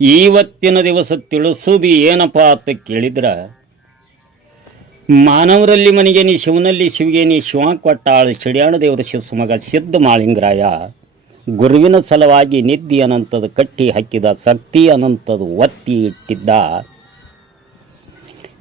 ಇವತ್ತಿನ ದಿವಸ ತಿಳಿಸೋದು ಏನಪ್ಪ ಅಂತ ಕೇಳಿದ್ರ, ಮಾನವರಲ್ಲಿ ಮನಿಗೇನಿ ಶಿವನಲ್ಲಿ ಶಿವಗೇನಿ ಶಿವ ಕೊಟ್ಟಾಳು ಶಿಡ್ಯಾಣ ದೇವರ ಶಿವಸುಮಗ ಸಿದ್ಧ ಮಾಳಿಂಗರಾಯ, ಗುರುವಿನ ಸಲವಾಗಿ ನಿದ್ದಿ ಅನಂತದ ಕಟ್ಟಿ ಹಾಕಿದ ಶಕ್ತಿ ಅನಂತದ ಒತ್ತಿ ಇಟ್ಟಿದ್ದ.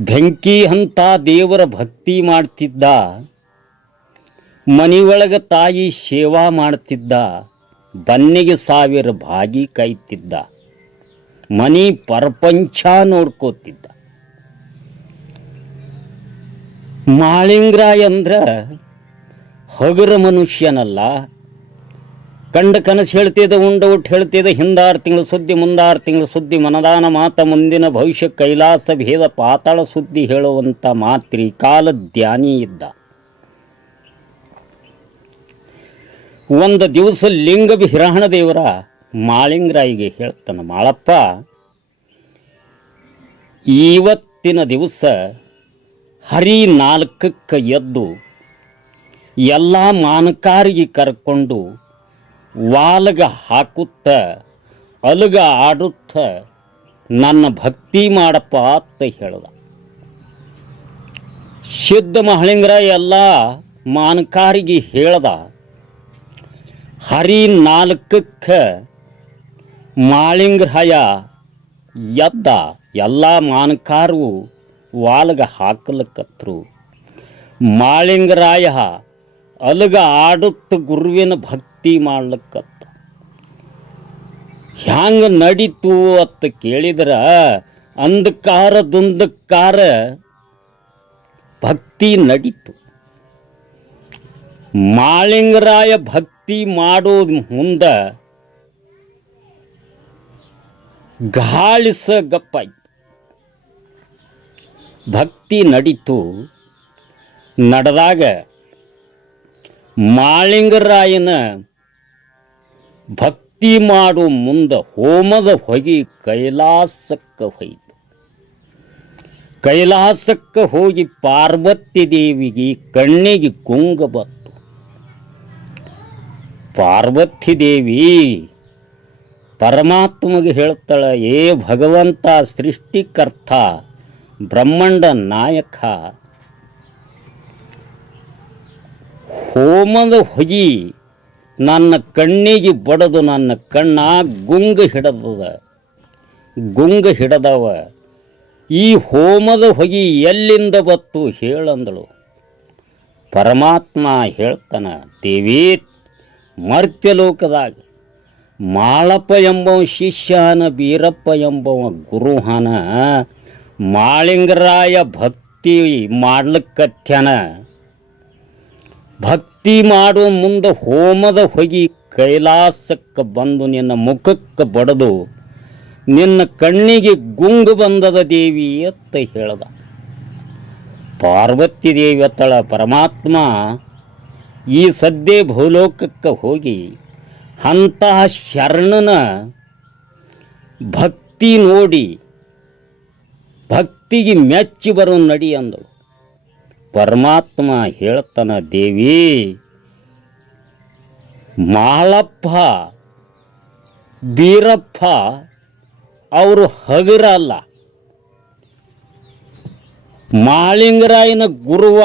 ಬೆಂಕಿ ಅಂತ ದೇವರ ಭಕ್ತಿ ಮಾಡ್ತಿದ್ದ. ಮನೆಯೊಳಗ ತಾಯಿ ಸೇವಾ ಮಾಡ್ತಿದ್ದ. ಬನ್ನಿಗೆ ಸಾವಿರ ಭಾಗಿ ಕಾಯ್ತಿದ್ದ. ಮನಿ ಪ್ರಪಂಚ ನೋಡ್ಕೋತಿದ್ದ. ಮಾಳಿಂಗ್ರಾಯ ಅಂದ್ರ ಹಗುರ ಮನುಷ್ಯನಲ್ಲ. ಕಂಡ ಕನಸು ಹೇಳ್ತಿದ್ದ, ಉಂಡ ಉಟ್ಟು ಹೇಳ್ತಿದ್ದ, ಹಿಂದಾರು ತಿಂಗಳ ಸುದ್ದಿ, ಮುಂದಾರು ತಿಂಗಳ ಸುದ್ದಿ, ಮನದಾನ ಮಾತ, ಮುಂದಿನ ಭವಿಷ್ಯ, ಕೈಲಾಸ ಭೇದ, ಪಾತಾಳ ಸುದ್ದಿ ಹೇಳುವಂತ ಮಾತ್ರಿ ಕಾಲ ಧ್ಯಾನಿ ಇದ್ದ. ಒಂದು ದಿವಸ ಲಿಂಗ ಹಿರಹಣ ದೇವರ ಮಾಳಿಂಗರಾಯಿಗೆ ಹೇಳ್ತಾನೆ, ಮಾಳಪ್ಪ, ಇವತ್ತಿನ ದಿವಸ ಹರಿ ನಾಲ್ಕಕ್ಕೆ ಎದ್ದು ಎಲ್ಲ ಮಾನಕಾರಿಗೆ ಕರ್ಕೊಂಡು ವಾಲಗ ಹಾಕುತ್ತ, ಅಲಗ ಆಡುತ್ತ ನನ್ನ ಭಕ್ತಿ ಮಾಡಪ್ಪ ಅಂತ ಹೇಳ್ದ. ಸಿದ್ಧ ಮಹಳಿಂಗರ ಎಲ್ಲ ಮಾನಕಾರಿಗೆ ಹೇಳ್ದ, ಹರಿ ನಾಲ್ಕಕ್ಕೆ ಮಾಳಿಂಗ್ರಾಯ ಎದ್ದ ಎಲ್ಲ ಮಾನಕಾರು ವಾಲ್ಗ ಹಾಕಲಕತ್ರು. ಮಾಳಿಂಗರಾಯ ಅಲಗ ಆಡುತ್ತ ಗುರುವಿನ ಭಕ್ತಿ ಮಾಡ್ಲಕ್ಕತ್ತ ಹ್ಯಾಂಗ ನಡೀತು ಅಂತ ಕೇಳಿದ್ರ ಅಂಧಕಾರ ದುಂದಕಾರ ಭಕ್ತಿ ನಡೀತು. ಮಾಳಿಂಗರಾಯ ಭಕ್ತಿ ಮಾಡೋದ್ ಮುಂದ ಗಾಳಿಸ ಗಪ್ಪಾಯ್ತು ಭಕ್ತಿ ನಡೀತು. ನಡೆದಾಗ ಮಾಳಿಂಗರಾಯನ ಭಕ್ತಿ ಮಾಡು ಮುಂದೆ ಹೋಮದ ಹೊಗೆ ಕೈಲಾಸಕ್ಕೆ ಹೋಯಿತು. ಕೈಲಾಸಕ್ಕೆ ಹೋಗಿ ಪಾರ್ವತಿ ದೇವಿಗೆ ಕಣ್ಣಿಗೆ ಕುಂಗ ಬತ್ತು ಪಾರ್ವತಿ ದೇವಿ ಪರಮಾತ್ಮಗೆ ಹೇಳ್ತಾಳೆ ಏ ಭಗವಂತ, ಸೃಷ್ಟಿಕರ್ತ, ಬ್ರಹ್ಮಾಂಡ ನಾಯಕ, ಹೋಮದ ಹೊಗಿ, ನನ್ನ ಕಣ್ಣಿಗೆ ಬಡದು, ನನ್ನ ಕಣ್ಣ ಗುಂಗ ಹಿಡದದ, ಗುಂಗ ಹಿಡದವ, ಈ ಹೋಮದ ಹೊಗಿ ಎಲ್ಲಿಂದ ಬತ್ತು ಹೇಳಂದಳು. ಪರಮಾತ್ಮ ಹೇಳ್ತಾನ, ದೇವಿ ಮರ್ತ್ಯಲೋಕದಾಗ ಮಾಳಪ್ಪ ಎಂಬವ ಶಿಷ್ಯನ, ಬೀರಪ್ಪ ಎಂಬವ ಗುರುಹನ, ಮಾಳಿಂಗರಾಯ ಭಕ್ತಿ ಮಾಡ್ಲಿಕ್ಕತ್ಯನ ಭಕ್ತಿ ಮಾಡುವ ಮುಂದೆ ಹೋಮದ ಹೊಗಿ ಕೈಲಾಸಕ್ಕೆ ಬಂದು ನಿನ್ನ ಮುಖಕ್ಕೆ ಬಡದು, ನಿನ್ನ ಕಣ್ಣಿಗೆ ಗುಂಗು ಬಂದದ ದೇವಿ ಅಂತ ಹೇಳ್ದ. ಪಾರ್ವತಿ ದೇವಿ ಅತ್ತಳ ಪರಮಾತ್ಮ ಈ ಸದ್ಯ ಭೂಲೋಕಕ್ಕೆ ಹೋಗಿ ಅಂತಹ ಶರಣನ ಭಕ್ತಿ ನೋಡಿ ಭಕ್ತಿಗೆ ಮೆಚ್ಚಿ ಬರೋ ನಡಿ ಅಂದಳು. ಪರಮಾತ್ಮ ಹೇಳ್ತಾನ, ದೇವಿ ಮಾಲಪ್ಪ ಬೀರಪ್ಪ, ಅವರು ಹಗಿರಲ್ಲ ಮಾಳಿಂಗರಾಯನ ಗುರುವ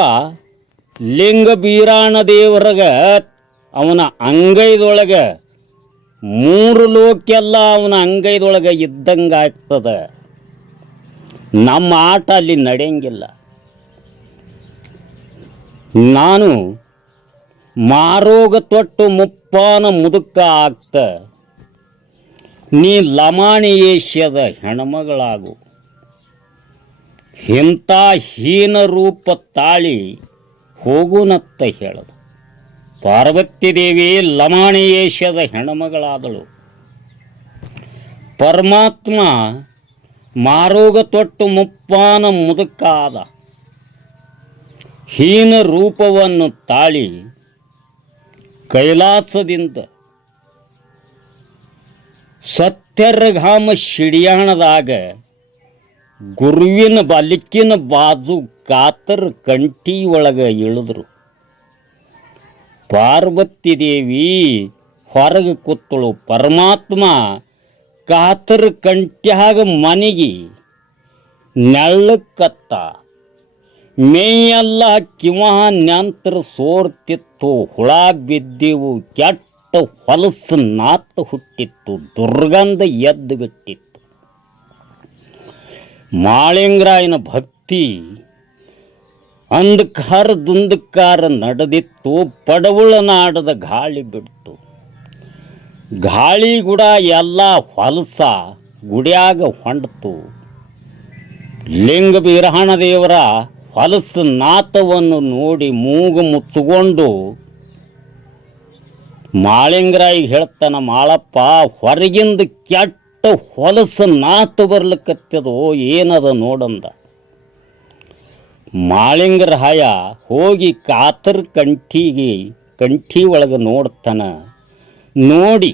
ಲಿಂಗ ಬೀರಾಣ ದೇವರಗ ಅವನ ಅಂಗೈದೊಳಗ ಮೂರು ಲೋಕೆಲ್ಲ ಅವನ ಅಂಗೈದೊಳಗೆ ಇದ್ದಂಗ ಆಗ್ತದ. ನಮ್ಮ ಆಟ ಅಲ್ಲಿ ನಡೆಯಂಗಿಲ್ಲ. ನಾನು ಮಾರೋಗ ತೊಟ್ಟು ಮುಪ್ಪಾನ ಮುದುಕ ಆಗ್ತ. ನೀ ಲಮಾಣಿ ಏಷ್ಯಾದ ಹೆಣ್ಮಗಳಾಗು. ಇಂಥ ಹೀನ ರೂಪ ತಾಳಿ ಹೋಗುನತ್ತ ಹೇಳದು. ಪಾರ್ವತಿ ದೇವಿ ಲಮಾಣಿ ಏಷ್ಯದ ಹೆಣ್ಮಗಳಾದಳು. ಪರಮಾತ್ಮ ಮಾರೋಗ ತೊಟ್ಟು ಮುಪ್ಪಾನ ಮುದುಕಾದ. ಹೀನ ರೂಪವನ್ನು ತಾಳಿ ಕೈಲಾಸದಿಂದ ಸತ್ಯರ್ಘಾಮ ಶಿಡಿಯಾಣದಾಗ ಗುರುವಿನ ಬಲಿಕಿನ ಬಾಜು ಕಾತರ ಕಂಠಿ ಒಳಗ ಇಳಿದ್ರು. ಪಾರ್ವತಿ ದೇವಿ ಹೊರಗೆ ಕೂತಳು ಪರಮಾತ್ಮ, ಕಾತರ ಕಂಟ್ಯಾಗ ಮನಿಗಿ ನೆಳ್ಳಕ್ಕತ್ತ ಮೇಯೆಲ್ಲ ಕಿವ ನೆಂತ್ರ ಸೋರ್ತಿತ್ತು, ಹುಳ ಬಿದ್ದಿವು, ಕೆಟ್ಟ ಹೊಲಸು ನಾತ ಹುಟ್ಟಿತ್ತು, ದುರ್ಗಂಧ ಎದ್ದು ಬಿಟ್ಟಿತ್ತು ಮಾಳಿಂಗರಾಯನ ಭಕ್ತಿ ಅಂಧಕಾರ ದುಂದಕಾರ ನಡೆದಿತ್ತು, ಪಡವುಳ ನಾಡದ ಗಾಳಿ ಬಿಡ್ತು. ಗಾಳಿ ಗುಡ ಎಲ್ಲ ಹೊಲಸ ಗುಡಿಯಾಗ ಹೊಂಡ್ತು. ಲಿಂಗ ಬೀರಹಣ ದೇವರ ಹೊಲಸು ನಾಥವನ್ನು ನೋಡಿ ಮೂಗು ಮುಚ್ಚುಕೊಂಡು ಮಾಳಿಂಗರಾಯಿ ಹೇಳ್ತಾನ, ಮಾಳಪ್ಪ, ಹೊರಗಿಂದ ಕೆಟ್ಟ ಹೊಲಸು ನಾತ ಬರ್ಲಿಕ್ಕತ್ತದೋ ಏನದ ನೋಡಂದ? ಮಾಳಿಂಗರಾಯ ಹೋಗಿ ಕಾತರ ಕಂಠಿಗೆ ಕಂಠಿ ಒಳಗೆ ನೋಡ್ತಾನ. ನೋಡಿ,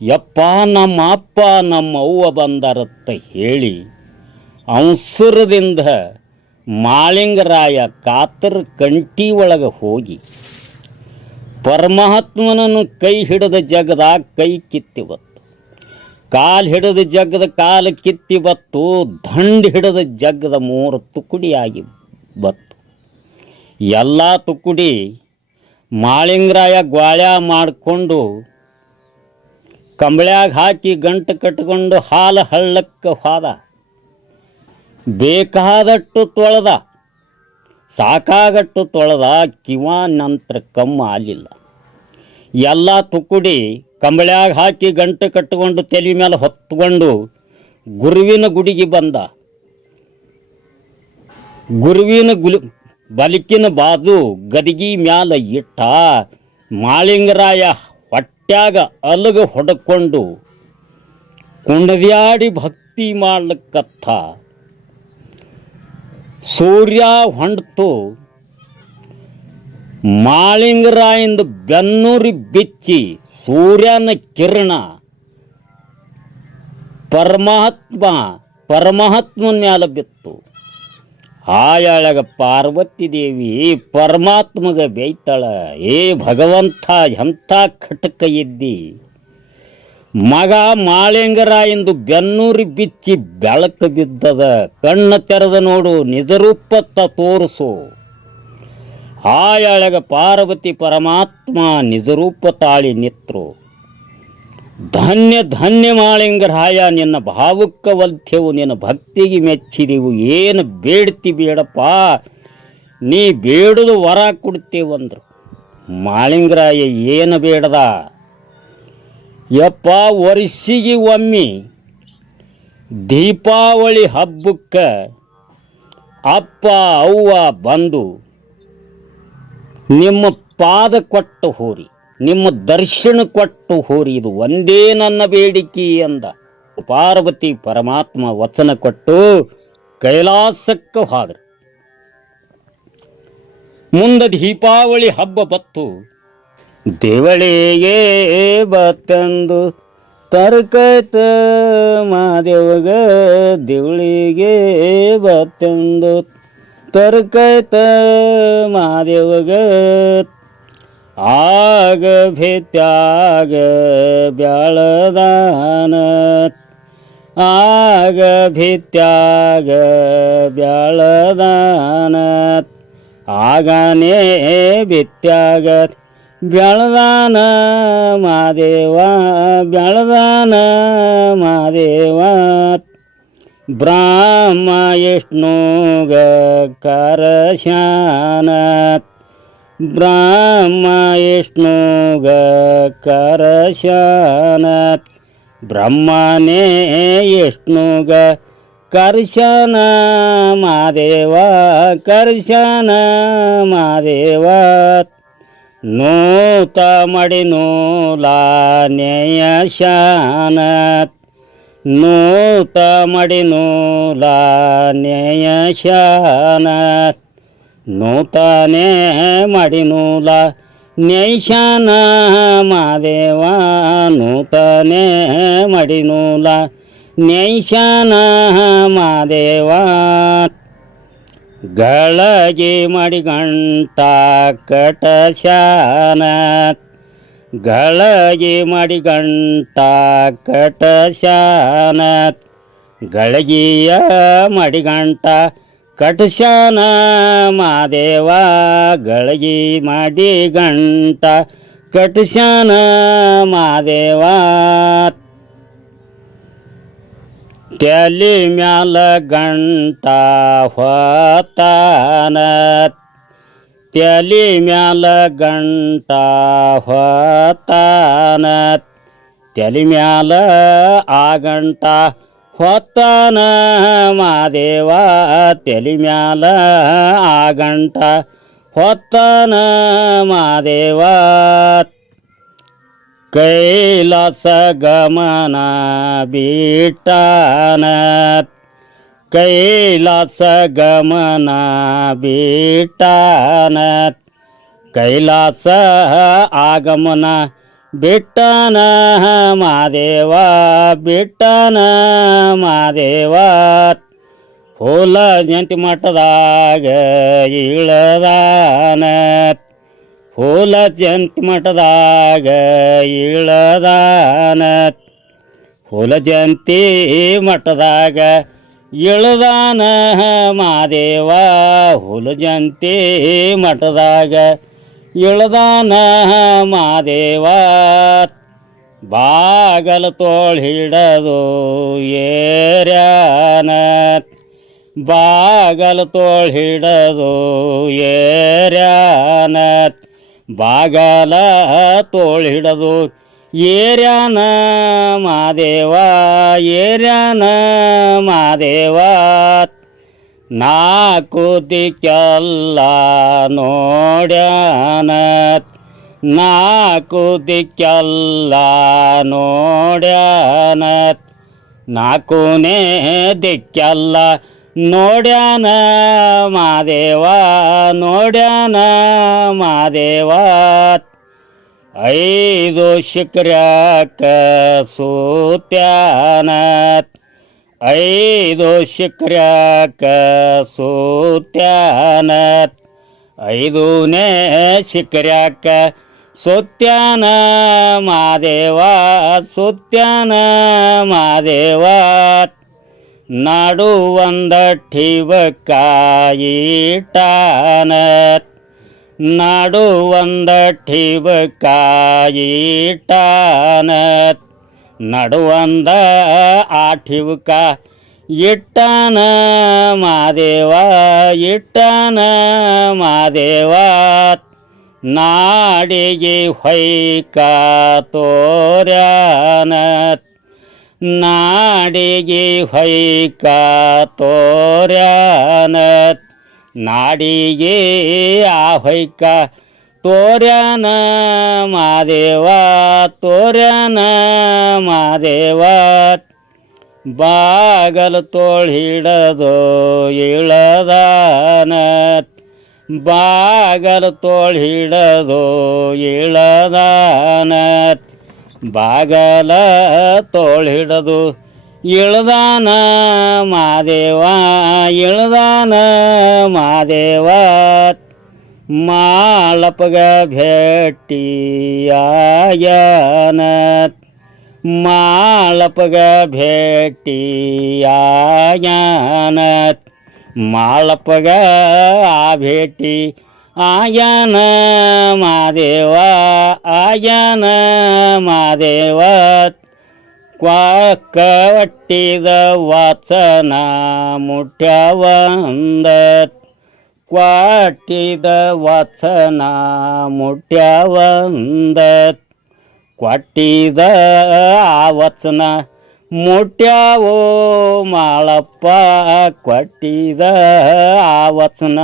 ಯಪ್ಪ ನಮ್ಮ ಅಪ್ಪ ನಮ್ಮ ಅವ್ವ ಬಂದಾರತ್ತ ಹೇಳಿ ಅಂಸುರದಿಂದ ಮಾಳಿಂಗರಾಯ ಕಾತರ ಕಂಠಿ ಒಳಗೆ ಹೋಗಿ, ಪರಮಾತ್ಮನನ್ನು ಕೈ ಹಿಡಿದ ಜಗದ ಕೈ ಕಿತ್ತಿವತ್ತು ಕಾಲು ಹಿಡಿದ ಜಗದ ಕಾಲ ಕಿತ್ತಿ ಬತ್ತು ದಂಡ್ ಹಿಡಿದ ಜಗದ ಮೂರು ತುಕುಡಿಯಾಗಿ ಬತ್ತು ಎಲ್ಲ ತುಕ್ಕುಡಿ ಮಾಳಿಂಗರಾಯ ಗ್ವಾಳ್ಯ ಮಾಡಿಕೊಂಡು ಕಂಬಳ್ಯಾಗ ಹಾಕಿ ಗಂಟು ಕಟ್ಕೊಂಡು ಹಾಲು ಹಳ್ಳಕ್ಕೆ ಹಾದ. ಬೇಕಾದಟ್ಟು ತೊಳೆದ. ಸಾಕಾಗಟ್ಟು ತೊಳೆದ ಕಿವ ನಂತರ ಕಮ್ಮ ಆಗಲಿಲ್ಲ. ಎಲ್ಲ ತುಕ್ಕುಡಿ ಕಂಬಳ್ಯಾಗ ಹಾಕಿ ಗಂಟು ಕಟ್ಟಿಕೊಂಡು ತಲೆ ಮೇಲೆ ಹೊತ್ಕೊಂಡು ಗುರುವಿನ ಗುಡಿಗೆ ಬಂದ. ಗುರುವಿನ ಗುಲಿ, ಬಲಿಕಿನ ಬಾಜು ಗದಿಗಿ ಮ್ಯಾಲ ಇಟ್ಟ ಮಾಳಿಂಗರಾಯ ಹೊಟ್ಯಾಗ ಅಲಗ ಹೊಡ್ಕೊಂಡು ಕುಂಡದ್ಯಾಡಿ ಭಕ್ತಿ ಮಾಡ್ಲಕ್ಕತ್ತ ಸೂರ್ಯ ಹೊಂಡ್ತು ಮಾಳಿಂಗರಾಯಿಂದ ಬೆನ್ನೂರಿ ಬಿಚ್ಚಿ ಸೂರ್ಯನ ಕಿರಣ. ಪರಮಾತ್ಮ, ಪರಮಾತ್ಮನ ಮ್ಯಾಲ ಬಿತ್ತು. ಆಯಾಳಗ ಪಾರ್ವತಿ ದೇವಿ ಪರಮಾತ್ಮಗ ಬೇಯ್ತಾಳ. ಏ ಭಗವಂತ, ಎಂಥ ಖಟಕ ಇದ್ದಿ ಮಗ ಮಾಳಿಂಗರಾಯಂದು ಬೆನ್ನೂರಿ ಬಿಚ್ಚಿ ಬೆಳಕು ಬಿದ್ದದ, ಕಣ್ಣ ತೆರೆದ ನೋಡು, ನಿಜರೂಪತ್ತ ತೋರಿಸು. ಆಯಾಳಗ ಪಾರ್ವತಿ ಪರಮಾತ್ಮ ನಿಜರೂಪ ತಾಳಿ ನಿತ್ರು. ಧನ್ಯ ಧನ್ಯ ಮಾಳಿಂಗರಾಯ, ನಿನ್ನ ಭಾವುಕ ವಲ್ಥ್ಯವು ನಿನ್ನ ಭಕ್ತಿಗೆ ಮೆಚ್ಚಿದೆವು. ಏನು ಬೇಡ್ತಿ ಬೇಡಪ್ಪ, ನೀ ಬೇಡದು ವರ ಕೊಡ್ತೇವಂದ್ರು ಮಾಳಿಂಗರಾಯ, ಏನು ಬೇಡದ? ಯಪ್ಪ ವರ್ಷಿಗೆ ಒಮ್ಮೆ, ದೀಪಾವಳಿ ಹಬ್ಬಕ್ಕೆ ಅಪ್ಪ, ಅವ್ವ ಬಂದು ನಿಮ್ಮ ಪಾದ ಕೊಟ್ಟು ಹೋರಿ. ನಿಮ್ಮ ದರ್ಶನ ಕೊಟ್ಟು ಹೋರಿ ಇದು ಒಂದೇ ನನ್ನ ಬೇಡಿಕೆ ಅಂದ ಪಾರ್ವತಿ ಪರಮಾತ್ಮ ವಚನ ಕೊಟ್ಟು ಕೈಲಾಸಕ್ಕೆ ಹಾದರು. ಮುಂದ ದೀಪಾವಳಿ ಹಬ್ಬ ಬತ್ತು, ದೇವಳಿಗೆ ಬತ್ತಂದು ತರ್ಕೈತ ಮಾದೇವಗ ದೇವಳಿಗೆ ಬತ್ತಂದು ತರ್ಕೈತ ಮಾದೇವಗ आग भेत्याग ब्याळदानत आग भित्याग ब्याळदानत आगाने भित्यागत ब्याळदान महादेवा ब्याळदान महादेवात ब्राह्मयिष्णू ग कर्षणात् ब्रह्मणे विष्णुग कर्षण महादेव कर्षण महादेवात् नूतमडि नूलान्ययशानात् नूतमडि नूलान्ययशानात् ನೂತನೇ ಮಡಿ ನೂಲ ನೇಷಾನ ಮಾದೇವ, ನೂತನೇ ಮಡಿ ನೂಲ ನೇಷಾನ ಮಾದೇವ. ಗಳಗಿ ಮಡಿಗಂಟ ಕಟಶಾನ, ಗಳಗಿ ಮಾಡಿ ಗಂಟ ಕಟಶಾನ, ಗಳಗಿಯ ಮಾಡಿ ಗಂಟ ಕಟಶಾನ ಮಾದೇವ ಗಳಗಿ ಮಾಡಿ ಗಂಟ. ಕಟಶಾನ ಮಾದೇವ ಟ್ಯಾಲಿ ಮ್ಯಾಲ ಗಂಟ ಹೊತ್ತಾನ. ಟ್ಯಾಲಿ ಮ್ಯಾಲ ಗಂಟ ಹೊತ್ತಾನ. ಟ್ಯಾಲಿ ಮ್ಯಾಲ ಆ ಗಂಟ ಹೊತ್ತಾನ ಮಾದೇವ ತೆಲಿ ಮ್ಯಾಲ ಆ ಗಂಟ ಹೊತ್ತಾನ ಮಾದೇವ ಕೈಲಾಸ ಗಮನ ಬಿಟ್ಟಾನ ಕೈಲಾಸ ಗಮನ ಬಿಟ್ಟಾನ ಕೈಲಾಸ ಆಗಮನ ಬಿಟ್ಟನ ಮಾದೇವ ಬಿಟ್ಟನ ಮಾದೇವ ಹೋಲ ಜಂಟಿ ಮಠದಾಗ ಇಳದಾನ. ಹೋಲ ಜಂಟಿ ಮಠದಾಗ ಇಳದಾನ. ಹೋಲ ಜಂತಿ ಮಠದಾಗ ಇಳದಾನ ಮಾದೇವ, ಹುಲ ಜಂತಿ ಮಠದಾಗ ಇಳದಾನ ಮಾದೇವ. ಬಾಗಲ ತೋಳ್ ಹಿಡದು ಏರ್ಯಾನ. ಬಾಗಲ ತೋಳ್ ಹಿಡದು ಏರ್ಯಾನ. ಬಾಗಲ ತೋಳ್ ಹಿಡದು ಏರ್ಯಾನ ಮಾದೇವ. ಏರ್ಯಾನ ಮಾದೇವ. ನಾಲ್ಕು ದಿಕ್ಕೆಲ್ಲ ನೋಡ್ಯಾನ ನಾಕು ದಿಕ್ಕೆಲ್ಲ ನೋಡ್ಯಾನ ನಾಕುನೇ ದಿಕ್ಕೆಲ್ಲ ನೋಡ್ಯಾನ ಮಾದೇವ ನೋಡ್ಯಾನ ಮಾದೇವ ಐದು ऐ शेकऱ्या का सोत्यानात. ऐ दोन शेकऱ्या का सोत्यान मादेवा सोत्यान महादेवात. नाडू वंद ठेव काई टानत. नाडू वंद ठेव ನಡುವಂದ ಆಠಿವುಕ ಇಟ್ಟನ ಮಾದೇವ ಇಟ್ಟನ ಮಾದೇವ, ನಾಡಿಗೆ ಹೊಯ್ಕ ತೋರ್ಯಾನ. ನಾಡಿಗೆ ಹೊಯ್ಕ ತೋರ್ಯಾನ. ನಾಡಿಗೆ ಆ ಹೊಯ್ಕ ತೋರ್ಯಾನ ಮಾದೇವ ತೋರ್ಯಾನ ಮಾದೇವ. ಬಾಗಲು ತೋಳ್ ಹಿಡದು ಇಳದಾನ. ಬಾಗಲು ತೋಳ್ ಹಿಡದು ಇಳದಾನ. ಬಾಗಲ ತೋಳ್ ಹಿಡದು ಇಳ್ದಾನ ಮಾದೇವ, ಇಳದಾನ ಮಾದೇವ. मालपग भेटियायनत. मालपग भेटियायनत. मालपग भेटी आयन मादेवा आयन. मादेवत. क्वाकवट्टीद वाचना मुठ्या वंदत. ಕ್ವಾಟಿದ ವಾತ್ಸನ ಮುಟ್ಯವಂದ ಕ್ವಾಟಿದ ಆ ವಚನ ಮುಟ್ಯಾವೋ ಮಾಳಪ್ಪ. ಕೊಟ್ಟಿದ ವಚನ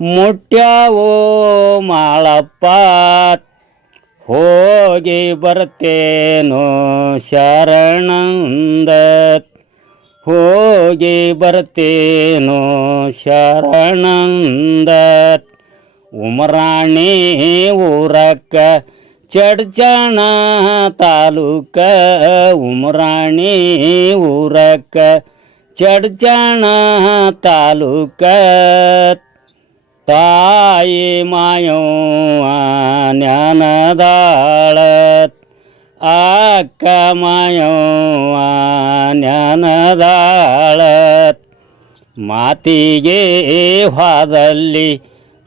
ಮುಟ್ಯಾವೋ ಮಾಳಪ್ಪ. ಹೋಗಿ ಬರ್ತೇನೋ ಶರಣಂದ ಹೋಗಿ ಬರ್ತೇನೋ ಶರಣಂದ ಉಮರಾಣಿ ಊರಕ್ಕ ಚಡ್ಚಣ ತಾಲೂಕ. ಉಮರಾಣಿ ಊರಕ್ಕ ಚಡ್ಚಣ ತಾಲೂಕ. ತಾಯಿ ಮಾಯವ್ವ ಜ್ಞಾನದಾಳತ್. ಅಕ್ಕ ಮಾಯವ್ವ ಜ್ಞಾನದಾಳತ್ ಮಾತಿಗೆ ಹಾದಲ್ಲಿ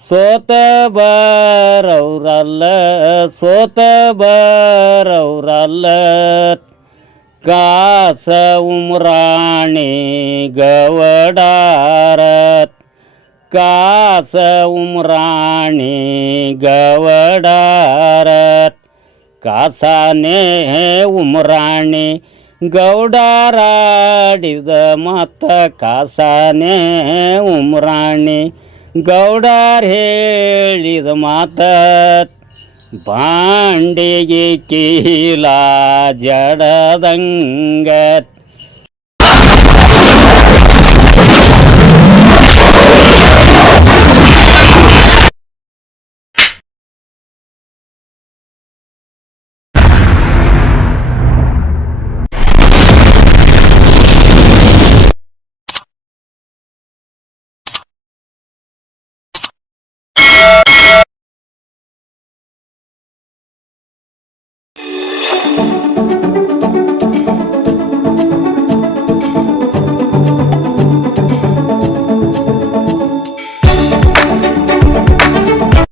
ಸೋತ ಬರವ್ರಲ್ಲ ಸೋತ ಬರವ್ರಲ್ಲ ಕಾಸ ಉಮ್ರಾಣಿ ಗವಡಾರತ್ ಕಾಸ ಉಮ್ರಾಣಿ ಗವಡಾರತ್ ಕಾಸಾನೆ ಉಮರಾಣಿ ಗೌಡರಾಡಿದ ಮತ್ತ ಕಾಸಾನೆ ಉಮರಾಣಿ ಗೌಡರ್ ಹೇಳಿದ ಮಾತ ಬಾಂಡಿಗೆ ಕೀಲ ಜಡದಂಗ